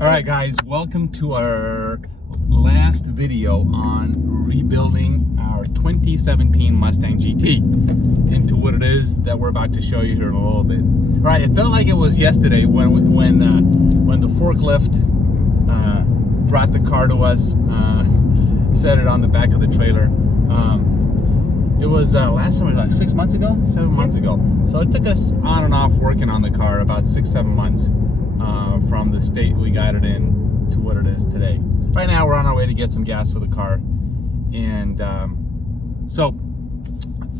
All right, guys, welcome to our last video on rebuilding our 2017 Mustang GT into what it is that we're about to show you here in a little bit. All right, it felt like it was yesterday when the forklift brought the car to us, set it on the back of the trailer. It was last summer, like 6 months ago, 7 months ago. So it took us on and off working on the car about 6-7 months from the state we got it in to what it is today. Right now we're on our way to get some gas for the car, and so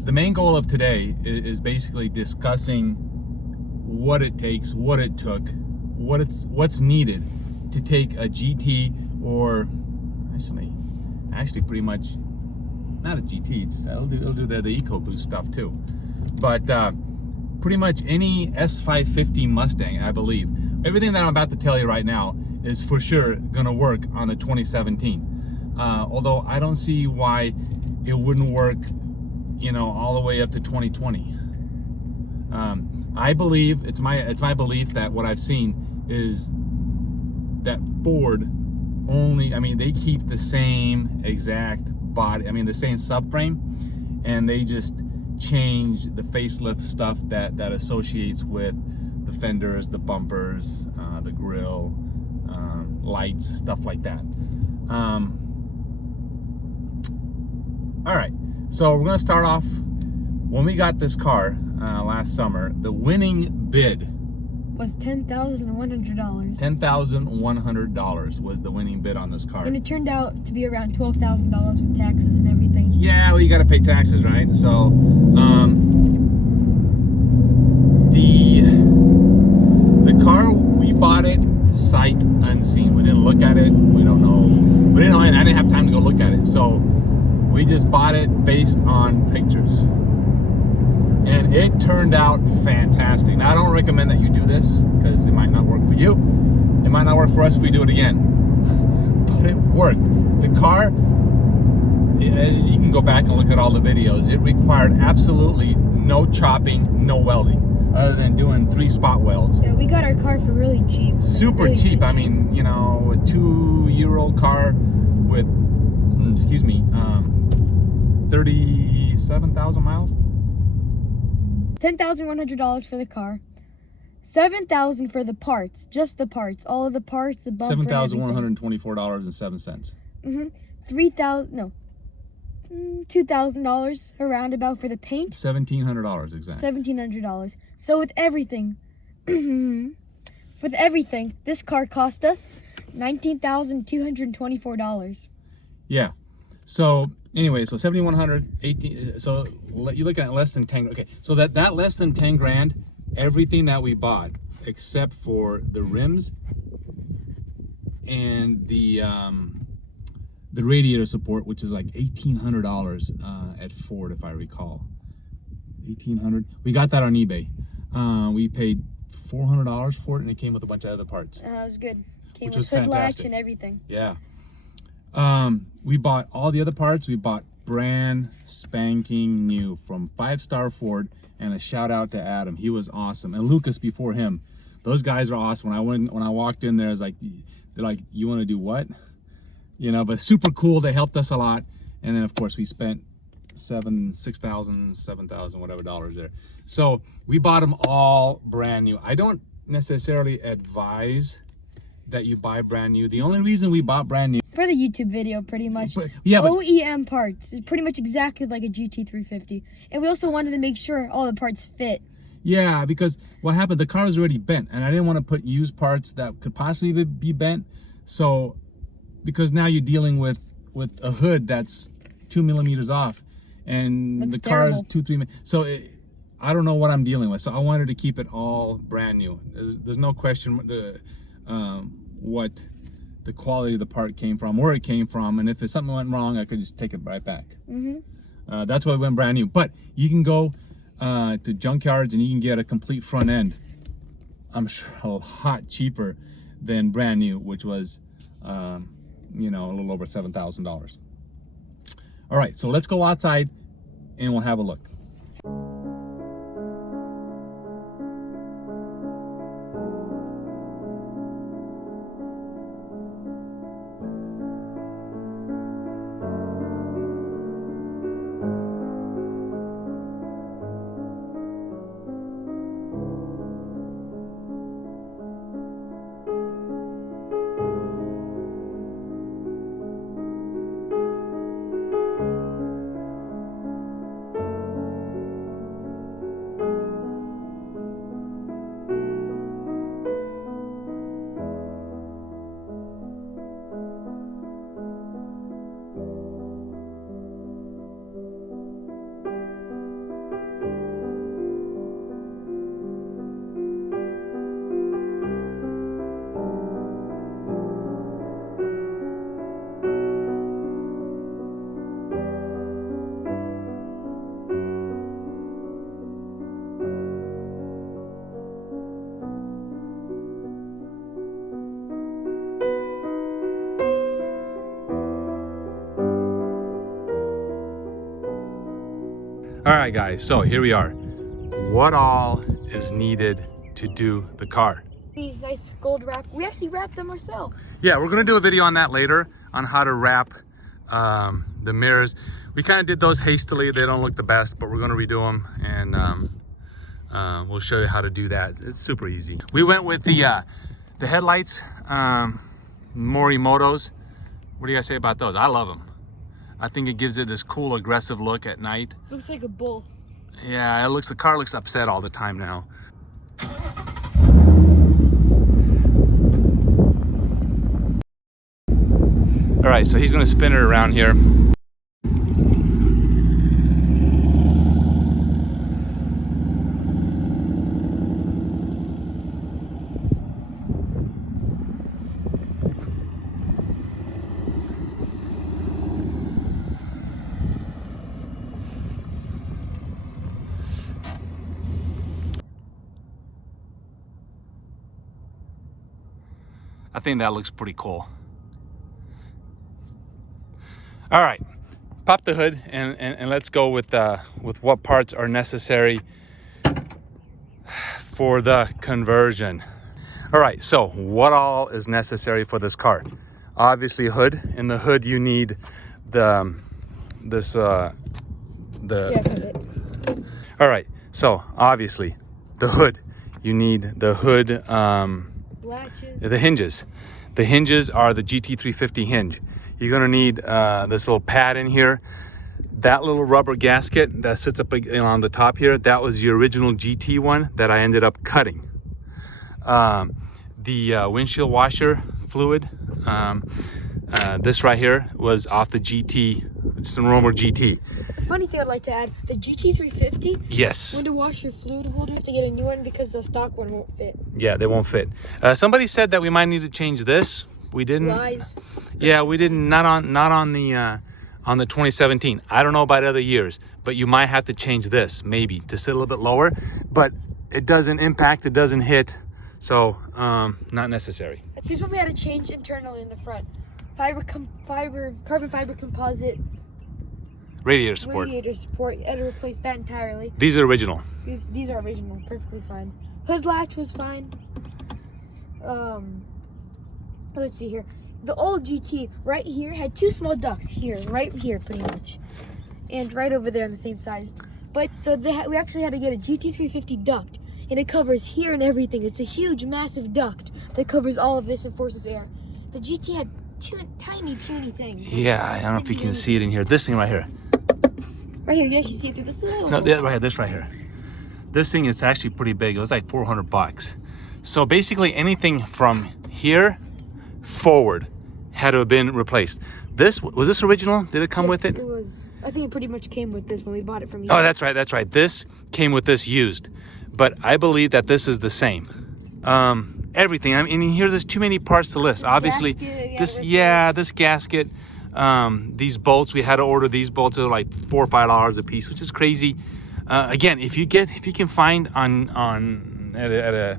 the main goal of today is basically discussing what it takes, what it took, what's needed to take a GT, or actually pretty much not a GT, just it'll do the EcoBoost stuff too, but pretty much any S550 Mustang, I believe. Everything that I'm about to tell you right now is for sure gonna work on the 2017. Although I don't see why it wouldn't work, you know, all the way up to 2020. I believe it's my belief that what I've seen is that Ford only, they keep the same exact body, the same subframe, and they just change the facelift stuff that associates with the fenders, the bumpers, the grille, lights, stuff like that. All right, so we're gonna start off. When we got this car last summer, the winning bid was $10,100. $10,100 was the winning bid on this car. And it turned out to be around $12,000 with taxes and everything. Yeah, well, you got to pay taxes, right? So, the car, we bought it sight unseen. We didn't look at it. We don't know. We didn't know. I didn't have time to go look at it. So, we just bought it based on pictures. And it turned out fantastic. Now, I don't recommend that you do this because it might not work for you. It might not work for us if we do it again. But it worked. The car, as you can go back and look at all the videos, it required absolutely no chopping, no welding, other than doing 3 spot welds. Yeah, we got our car for really cheap. Super really cheap. cheap. A 2-year-old car with, 37,000 miles. $10,100 for the car, $7,000 for the parts, just the parts, all of the parts, the bumper, $7,124.07. $2,000 a roundabout for the paint. $1,700 exactly. $1,700. So with everything, this car cost us $19,224. Yeah. So anyway, so 7,100, 18. So you look at less than 10. Okay, so that less than 10 grand, everything that we bought except for the rims and the radiator support, which is like $1,800 at Ford, if I recall. $1,800. We got that on eBay. We paid $400 for it, and it came with a bunch of other parts. That was good. Came which with was hood latch fantastic. and everything. Yeah. We bought all the other parts. We bought brand spanking new from 5-Star Ford, and a shout out to Adam. He was awesome, and Lucas before him. Those guys are awesome. When I walked in there, I was like, they're like, you want to do what? You know, but super cool. They helped us a lot, and then of course we spent $7,000, whatever dollars there. So we bought them all brand new. I don't necessarily advise that you buy brand new. The only reason we bought brand new for the YouTube video, pretty much. but OEM parts. It's pretty much exactly like a GT350. And we also wanted to make sure all the parts fit. yeah, because what happened, the car was already bent, and I didn't want to put used parts that could possibly be bent. So because now you're dealing with a hood that's 2 millimeters off, and Looks the car is terrible. 2-3. So I don't know what I'm dealing with. So I wanted to keep it all brand new. There's no question what the quality of the part came from, where it came from, and if something went wrong, I could just take it right back. That's why it went brand new. But you can go to junkyards and you can get a complete front end, I'm sure, a lot cheaper than brand new, which was a little over $7,000. All right, so let's go outside and we'll have a look. All right, guys, so here we are. What all is needed to do the car? These nice gold wrap. We actually wrapped them ourselves. Yeah, we're gonna do a video on that later on how to wrap the mirrors. We kind of did those hastily. They don't look the best, but we're gonna redo them, and we'll show you how to do that. It's super easy. We went with the headlights, Morimoto's. What do you guys say about those? I love them. I think it gives it this cool, aggressive look at night. Looks like a bull. Yeah, the car looks upset all the time now. All right, so he's gonna spin it around here. I think that looks pretty cool. All right, pop the hood and let's go with what parts are necessary for the conversion. All right, so what all is necessary for this car? Obviously hood. In the hood you need all right, so obviously the hood, you need the hood Latches. the hinges. The hinges are the GT350 hinge. You're gonna need this little pad in here. That little rubber gasket that sits up on the top here, that was the original GT one that I ended up cutting. The windshield washer fluid, this right here was off the GT, it's a normal GT. Funny thing I'd like to add, the GT350, Yes. window washer fluid holder, have to get a new one because the stock one won't fit. Yeah, they won't fit. Somebody said that we might need to change this. We didn't. Lies. Yeah, we didn't. Not on the 2017. I don't know about other years, but you might have to change this maybe to sit a little bit lower. But it doesn't impact. It doesn't hit. So not necessary. Here's what we had to change internally in the front: carbon fiber composite. Radiator support. Radiator support. I had to replace that entirely. These are original. These are original, perfectly fine. Hood latch was fine. Let's see here. The old GT right here had two small ducts here, right here, pretty much, and right over there on the same side. But so we actually had to get a GT350 duct, and it covers here and everything. It's a huge, massive duct that covers all of this and forces air. The GT had two tiny, puny things. Yeah, I don't know if you can see it in here. This thing right here. Right here, you can actually see it through this little. No, right here, this right here. This thing is actually pretty big. It was like $400. So basically anything from here forward had to have been replaced. Was this original? Did it come with it? It was. I think it pretty much came with this when we bought it from you. Oh, that's right. This came with this used, but I believe that this is the same. Everything. I mean, here there's too many parts to list. Obviously, this gasket. These bolts, we had to order these bolts. They're like $4 or $5 a piece, which is crazy. Again, if you can find at a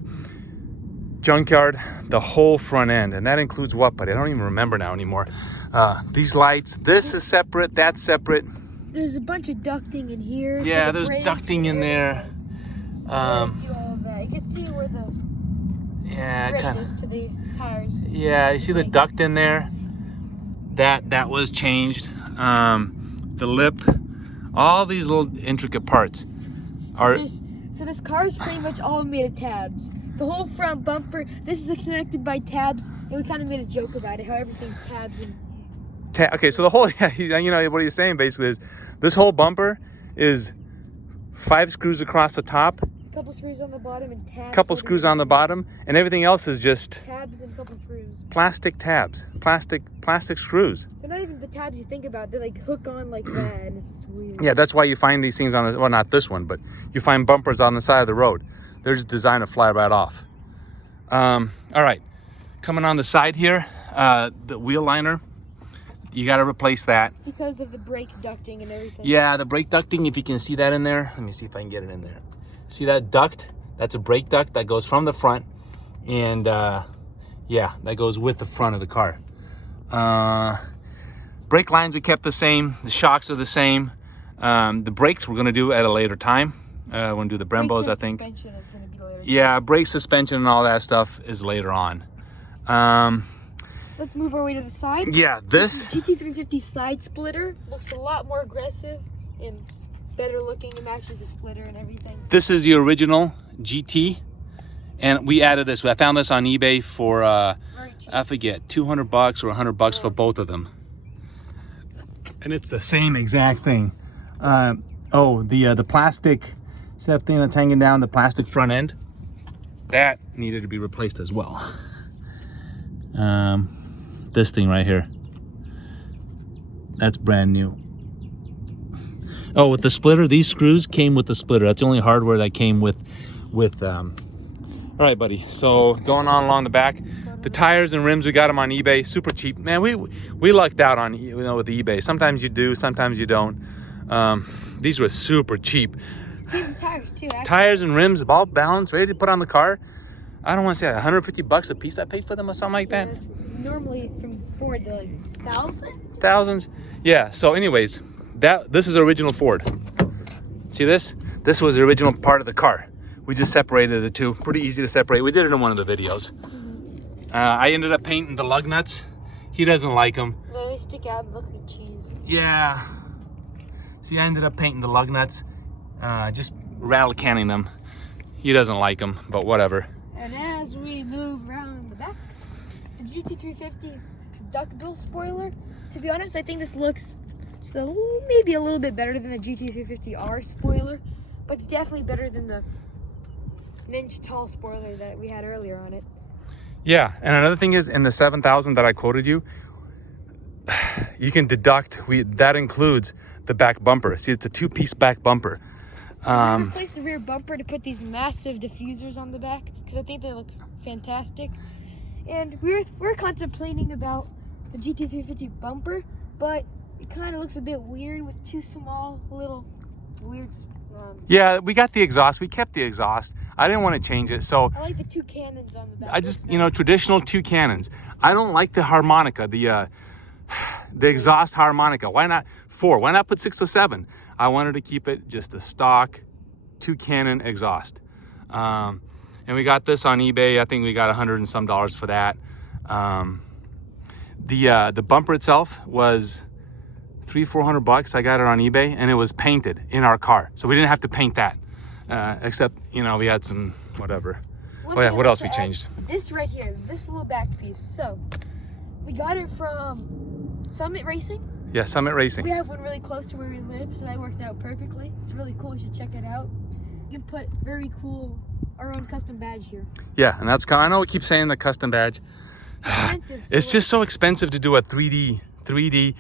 junkyard the whole front end, and that includes what, but I don't even remember now anymore. These lights, this is separate, that's separate. There's a bunch of ducting in here. Yeah, there's ducting in there. So do all of that. You can see where the kind is to the tires. Yeah, you see the duct in there. That was changed. The lip, all these little intricate parts are. So this car is pretty much all made of tabs. The whole front bumper, this is connected by tabs, and we kind of made a joke about it, how everything's tabs. Okay, so the whole, you know, what he's saying basically is this whole bumper is 5 screws across the top, a couple screws on the bottom, and tabs. Couple screws on the bottom, and everything else is just tabs and a couple screws. Plastic tabs, plastic screws. They're not even the tabs you think about. They're like hook on like that, and it's weird. Yeah, that's why you find these things on, well, not this one, but you find bumpers on the side of the road. They're just designed to fly right off. All right, coming on the side here, the wheel liner, you got to replace that. Because of the brake ducting and everything. Yeah, the brake ducting, if you can see that in there. Let me see if I can get it in there. See that duct? That's a brake duct that goes from the front, and yeah, that goes with the front of the car. Brake lines we kept the same. The shocks are the same. The brakes we're gonna do at a later time. We're gonna do the Brembos, I think. Suspension is gonna be later. Yeah, brake suspension and all that stuff is later on. Let's move our way to the side. Yeah, this GT350 side splitter looks a lot more aggressive and better looking. It matches the splitter and everything. This is the original GT, and we added this. I found this on eBay for I forget, $200 or $100 for both of them, and it's the same exact thing. The plastic step thing that's hanging down, the plastic front end, that needed to be replaced as well. This thing right here, that's brand new. Oh, with the splitter, these screws came with the splitter. That's the only hardware that came with all right, buddy, so going on along the back, the tires and rims, we got them on eBay, super cheap. Man, we lucked out on, with the eBay. Sometimes you do, sometimes you don't. These were super cheap. Tires too, actually. Tires and rims, all balanced, ready to put on the car. I don't want to say $150 a piece I paid for them or something like that. Normally from Ford, they're like thousands. Yeah. So, anyways, this is the original Ford. See this? This was the original part of the car. We just separated the two. Pretty easy to separate. We did it in one of the videos. I ended up painting the lug nuts. He doesn't like them. They stick out and look like cheese. Yeah. See, I ended up painting the lug nuts. Just rattle canning them. He doesn't like them, but whatever. And as we move around the back, the GT350 duct bill spoiler. To be honest, I think this looks maybe a little bit better than the GT350R spoiler, but it's definitely better than the inch tall spoiler that we had earlier on it. Yeah, and another thing is, in the 7,000 that I quoted you, you can deduct. That includes the back bumper. See, it's a two-piece back bumper. I replaced the rear bumper to put these massive diffusers on the back because I think they look fantastic. And we're contemplating about the GT350 bumper, but it kind of looks a bit weird with two small little weird. Yeah, we got the exhaust. We kept the exhaust. I didn't want to change it, so I like the two cannons on the back. I just, traditional two cannons. I don't like the harmonica, the exhaust harmonica. Why not 4? Why not put 6 or 7? I wanted to keep it just a stock 2-cannon exhaust. And we got this on eBay. I think we got $100 and some for that. The bumper itself was $300-400. I got it on eBay, and it was painted in our car, so we didn't have to paint that. Except, we had some whatever. What else we changed? This right here, this little back piece. So we got it from Summit Racing. Yeah, Summit Racing. We have one really close to where we live, so that worked out perfectly. It's really cool. You should check it out. You can put very cool our own custom badge here. Yeah, and that's I know we keep saying the custom badge. It's expensive. It's just so expensive to do a 3D. $70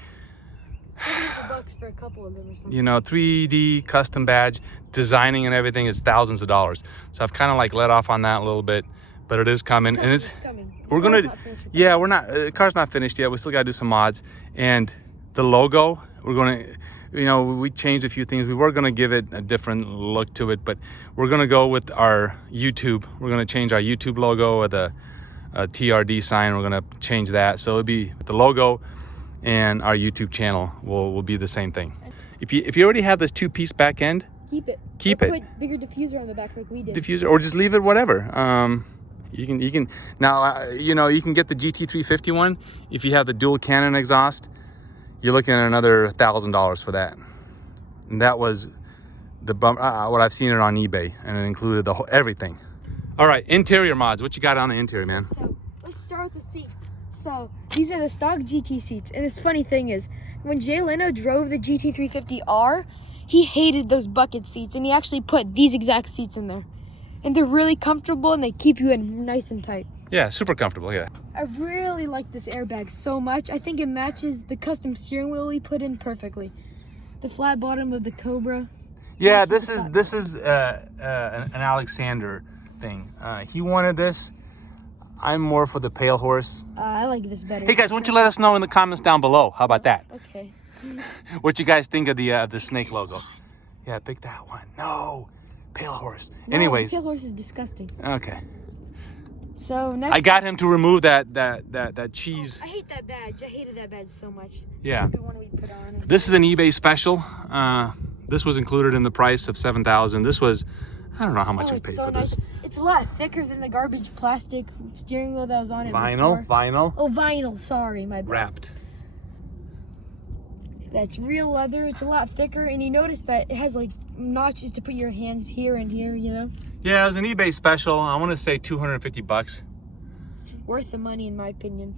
for a couple of them or something. 3D custom badge, designing and everything is thousands of dollars. So I've kind of let off on that a little bit, but it is coming. It's coming. We're gonna. Yeah, we're not. The car's not finished yet. We still gotta do some mods, and the logo. We're gonna. We changed a few things. We were gonna give it a different look to it, but we're gonna go with our YouTube. We're gonna change our YouTube logo with a TRD sign. We're gonna change that, so it'll be the logo, and our YouTube channel will be the same thing. If you already have this 2-piece back end, keep it. Put bigger diffuser on the back like we did. Diffuser, or just leave it whatever. You can now you can get the GT350 one if you have the dual cannon exhaust. You're looking at another $1,000 for that, and that was the what I've seen it on eBay, and it included everything. All right, interior mods. What you got on the interior, man? So let's start with the seats. So these are the stock GT seats, and this funny thing is, when Jay Leno drove the GT350R, he hated those bucket seats, and he actually put these exact seats in there. And they're really comfortable, and they keep you in nice and tight. Yeah, super comfortable, yeah. I really like this airbag so much. I think it matches the custom steering wheel we put in perfectly. The flat bottom of the Cobra. Yeah, this is an Alexander thing. He wanted this. I'm more for the Pale Horse. I like this better. Hey guys, why don't you let us know in the comments down below? How about that? Okay. What you guys think of the snake logo? Yeah, pick that one. No. Pale Horse. No, Anyways. Pale Horse is disgusting. Okay. So next. I got him to remove that cheese. I hate that badge. I hated that badge so much. Yeah. Stupid one we put on. This is an eBay special. This was included in the price of $7,000. This was, I don't know how much we paid for this. It's a lot thicker than the garbage plastic steering wheel that was on it Vinyl. Oh, vinyl, sorry, my bad. Wrapped. That's real leather. It's a lot thicker, and you notice that it has like notches to put your hands here and here, you know? Yeah, it was an eBay special. I want to say 250 bucks. It's worth the money in my opinion.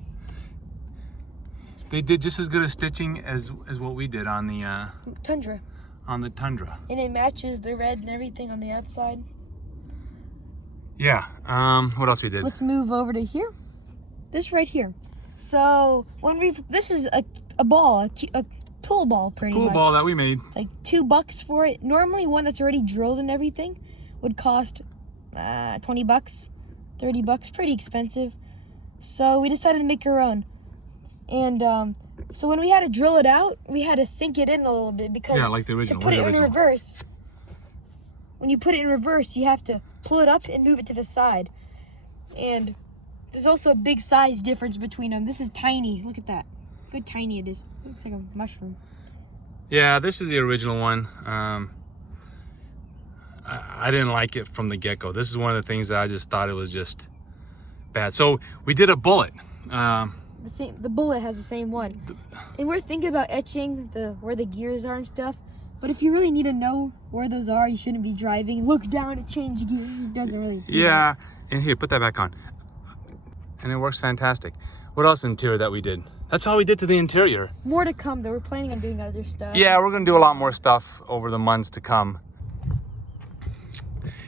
They did just as good a stitching as what we did on the Tundra. On the Tundra. And it matches the red and everything on the outside. Yeah. What else we did? Let's move over to here. This right here. So this is a ball, a pool ball, pretty much. Pool ball that we made. Like $2 for it. Normally, one that's already drilled and everything would cost 20 bucks, 30 bucks, pretty expensive. So we decided to make our own. And so when we had to drill it out, we had to sink it in a little bit because like the original. To put it in reverse. When you put it in reverse, you have to pull it up and move it to the side. And there's also a big size difference between them. This is tiny. Look at that. Good tiny it is. It looks like a mushroom. Yeah, this is the original one. I didn't like it from the get-go. This is one of the things that I just thought it was just bad. So we did a bullet. The bullet has the same one. And we're thinking about etching where the gears are and stuff. But if you really need to know where those are, you shouldn't be driving. Look down to change gear. It doesn't really do that. And here, put that back on. And it works fantastic. What else interior that we did? That's all we did to the interior. More to come though. We're planning on doing other stuff. Yeah, we're gonna do a lot more stuff over the months to come.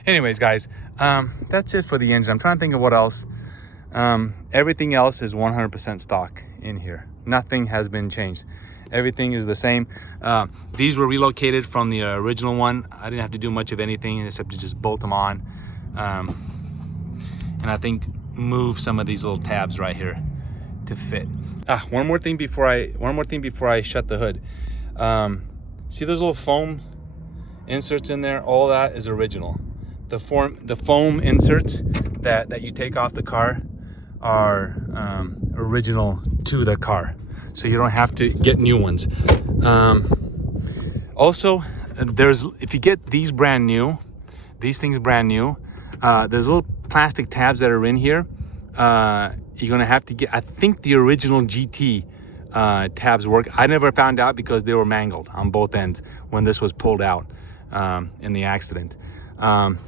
Anyways, guys, that's it for the engine. I'm trying to think of what else. Everything else is 100% stock in here. Nothing has been changed. Everything is the same. These were relocated from the original one. I didn't have to do much of anything except to just bolt them on. And I think move some of these little tabs right here to fit. One more thing before I shut the hood. See those little foam inserts in there? All that is original. The foam inserts that you take off the car are original to the car, so you don't have to get new ones. Also, if you get these brand new, these things brand new, there's little plastic tabs that are in here. You're gonna have to get, I think the original GT tabs work. I never found out because they were mangled on both ends when this was pulled out in the accident.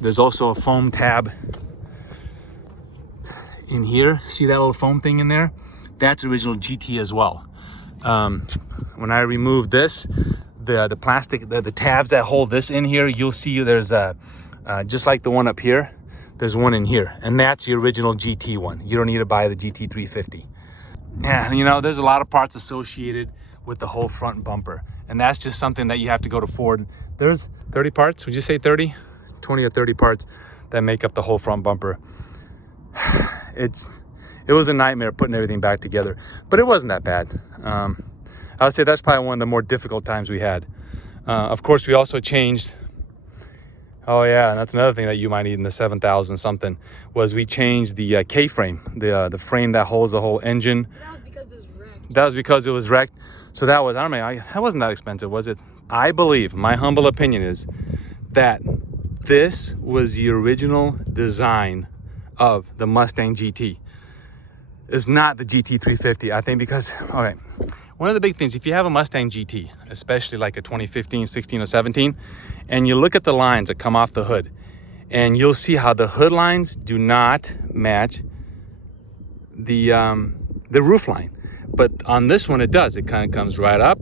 There's also a foam tab in here. See that little foam thing in there? That's original GT as well. When I remove this, the plastic, the tabs that hold this in here, you'll see there's just like the one up here, there's one in here, and that's the original GT one. You don't need to buy the GT350. Yeah, you know, there's a lot of parts associated with the whole front bumper, and that's just something that you have to go to Ford. There's 30 parts, would you say 30? 20 or 30 parts that make up the whole front bumper. It was a nightmare putting everything back together, but it wasn't that bad. I would say that's probably one of the more difficult times we had. Of course, we also changed. Oh yeah, and that's another thing that you might need in the 7,000 something, was we changed the K-frame, the frame that holds the whole engine. That was because it was wrecked. That was because it was wrecked. So that was, I don't know, that wasn't that expensive, was it? I believe, my humble opinion is that this was the original design of the Mustang GT. It's not the GT350, I think, because, all right, one of the big things, if you have a Mustang GT, especially like a 2015, 16, or 17, and you look at the lines that come off the hood, and you'll see how the hood lines do not match the roof line. But on this one, it does. It kind of comes right up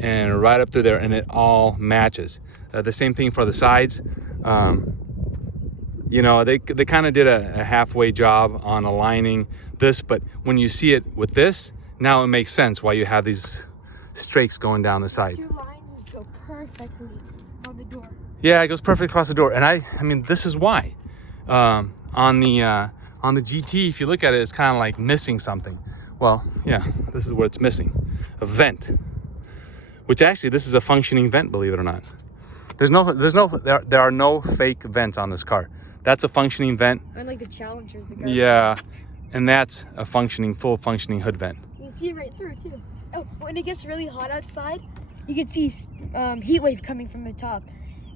and right up through there, and it all matches. The same thing for the sides. You know, they kind of did a halfway job on aligning this, but when you see it with this, now it makes sense why you have these strakes going down the side. Your lines just go perfectly on the door. Yeah, it goes perfect across the door, and I mean, this is why. On the GT, if you look at it, it's kind of like missing something. Well, yeah, this is what it's missing: a vent. Which actually, this is a functioning vent, believe it or not. There are no fake vents on this car. That's a functioning vent. Unlike the Challengers, the yeah, and that's a full functioning hood vent. You can see it right through too. Oh, when it gets really hot outside, you could see heat wave coming from the top.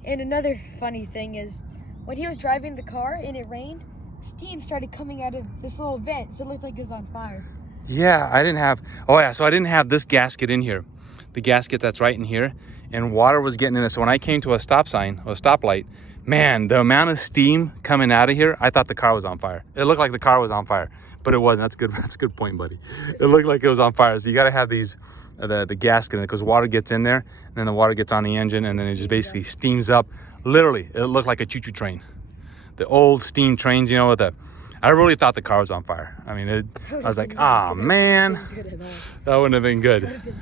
And another funny thing is, when he was driving the car and it rained, steam started coming out of this little vent, so it looked like it was on fire. Yeah, I didn't have, oh yeah, so I didn't have this gasket in here. The gasket that's right in here, and water was getting in this. So when I came to a stop sign, or a stoplight, man, the amount of steam coming out of here, I thought the car was on fire. It looked like the car was on fire, but it wasn't. That's good. That's a good point, buddy. It looked like it was on fire. So you got to have these, the gasket, because water gets in there, and then the water gets on the engine, and then it just basically steams up. Literally, it looked like a choo-choo train. The old steam trains, you know, with the, I really thought the car was on fire. I mean, I was like, ah, man, that wouldn't have been good. That would have been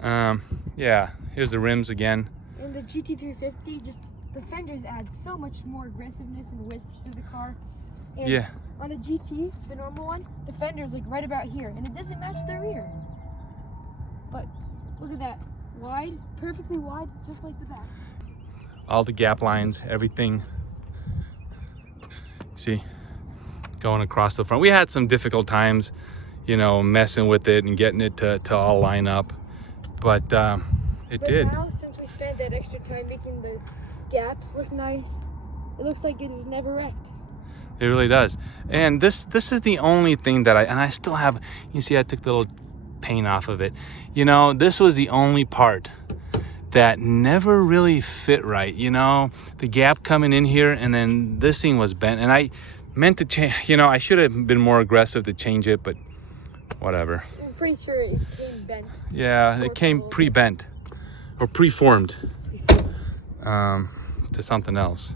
terrible. Yeah, here's the rims again. And the GT350, just the fenders add so much more aggressiveness and width to the car. And Yeah. on the GT, the normal one, the fender's like right about here, and it doesn't match the rear. But look at that, wide, perfectly wide, just like the back. All the gap lines, everything. See, going across the front. We had some difficult times, you know, messing with it and getting it to all line up, but it did. Now, since we spent that extra time making the gaps look nice, it looks like it was never wrecked. It really does. And this is the only thing that I still have, you see I took the little paint off of it. You know, this was the only part that never really fit right, you know, the gap coming in here, and then this thing was bent, and I meant to change, you know, I should have been more aggressive to change it, but whatever. I'm pretty sure it came bent. Yeah, it came pre-bent or preformed to something else.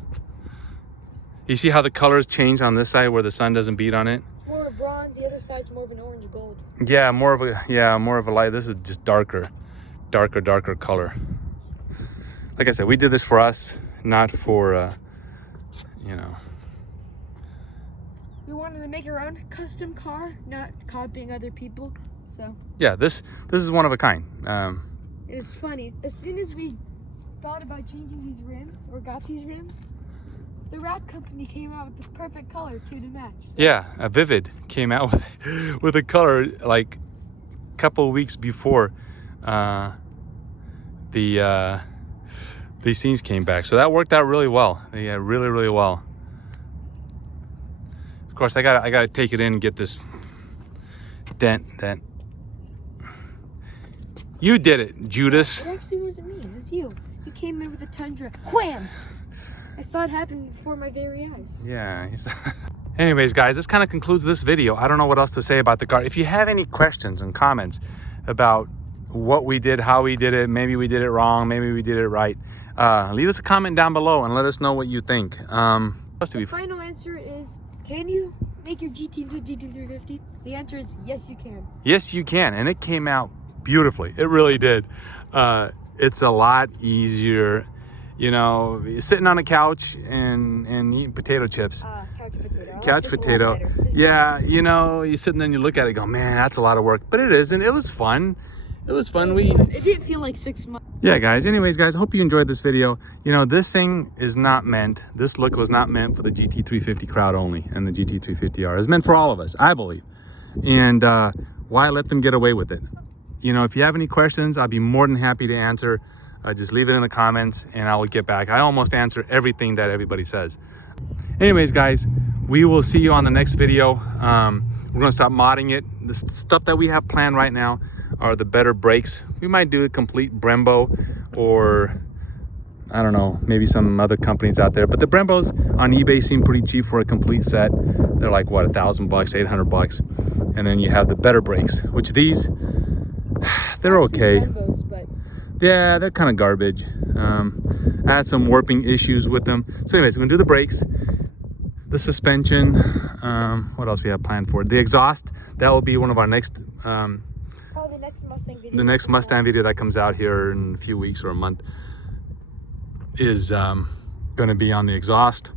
You see how the colors change on this side where the sun doesn't beat on it? It's more of bronze, the other side's more of an orange gold. Yeah, more of a light. This is just darker color. Like I said, we did this for us, not for, you know. We wanted to make our own custom car, not copying other people, so. Yeah, this is one of a kind. It was funny. As soon as we thought about changing these rims, or got these rims, the wrap company came out with the perfect color too to match. So. Yeah, a Vivid came out with a color like a couple of weeks before these scenes came back, so that worked out really well. Yeah, really well. Of course, I gotta take it in and get this dent. You did it, Judas. It actually wasn't me. It was you. You came in with a Tundra. Wham! I saw it happen before my very eyes. Yeah. Anyways, guys, this kind of concludes this video. I don't know what else to say about the car. If you have any questions and comments about what we did, how we did it, maybe we did it wrong, maybe we did it right, leave us a comment down below and let us know what you think. The final answer is, can you make your GT into GT350? The answer is yes, you can. Yes, you can, and it came out beautifully. It really did. It's a lot easier, you know, sitting on a couch and eating potato chips. Couch potato. Yeah, you know, you sit there and you look at it and go, man, that's a lot of work. But it isn't. It was fun. It was fun. It didn't feel like 6 months. Yeah, guys. Anyways, guys, I hope you enjoyed this video. You know, this thing is not meant, this look was not meant for the GT350 crowd only and the GT350R. It's meant for all of us, I believe. And why let them get away with it? You know, if you have any questions, I'll be more than happy to answer. Just leave it in the comments and I will get back. I almost answer everything that everybody says. Anyways, guys, we will see you on the next video. We're gonna stop modding it. The stuff that we have planned right now are the better brakes. We might do a complete Brembo, or I don't know, maybe some other companies out there. But the Brembos on eBay seem pretty cheap for a complete set. They're like, what, $1,000, $800. And then you have the better brakes, which these, they're okay. Yeah, they're kind of garbage. I had some warping issues with them. So anyways, we're gonna do the brakes, the suspension. What else we have planned for it? The exhaust, that will be one of our next, probably the next Mustang video. The next Mustang video that comes out here in a few weeks or a month is gonna be on the exhaust.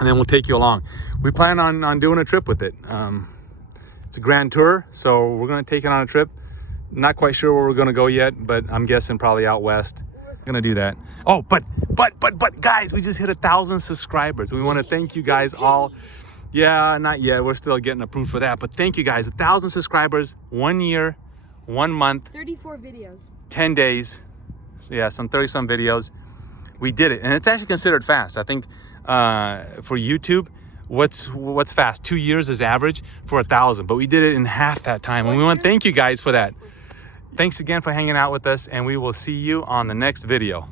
And then we'll take you along. We plan on doing a trip with it. It's a grand tour, so we're gonna take it on a trip. Not quite sure where we're gonna go yet, but I'm guessing probably out west. We're gonna do that. Oh, but guys, we just hit 1,000 subscribers. We want to thank you guys all. Yeah, not yet. We're still getting approved for that, but thank you guys. 1,000 subscribers, 1 year, 1 month. 34 videos. 10 days. So yeah, some 30 some videos. We did it, and it's actually considered fast. I think for YouTube, what's fast? 2 years is average for 1,000, but we did it in half that time, and we want to thank you guys for that. Thanks again for hanging out with us, and we will see you on the next video.